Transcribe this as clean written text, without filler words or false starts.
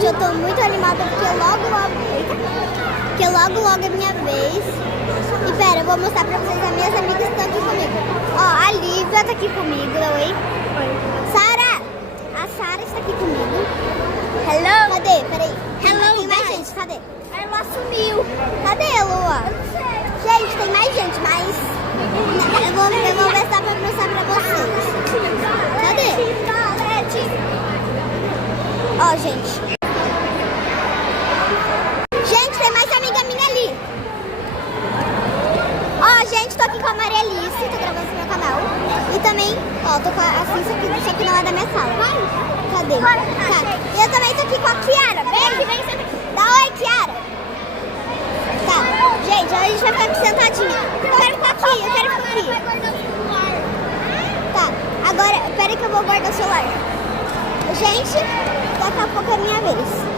Gente, eu tô muito animada porque logo é minha vez. E pera, eu vou mostrar pra vocês as minhas amigas que estão aqui comigo. Ó, a Lívia tá aqui comigo, oi? Sara! A Sara está aqui comigo. Hello! Cadê? Peraí. Hello, tem mais gente, cadê? Ela sumiu. Cadê, Lua? Gente, tem mais gente, mas eu vou ver se dá pra mostrar pra vocês. Cadê? Ó, gente. Gente, tem mais amiga minha ali. Ó, gente, tô aqui com a Maria Alice, tô gravando no meu canal. E também, ó, tô com a Cissa aqui, só que não é da minha sala. Cadê? Tá. E eu também tô aqui com a Kiara. Vem, dá oi, Kiara. Tá, gente, a gente vai ficar aqui sentadinha. Eu quero ficar aqui. Tá, agora, pera que eu vou guardar o celular. Gente, daqui a pouco é minha vez.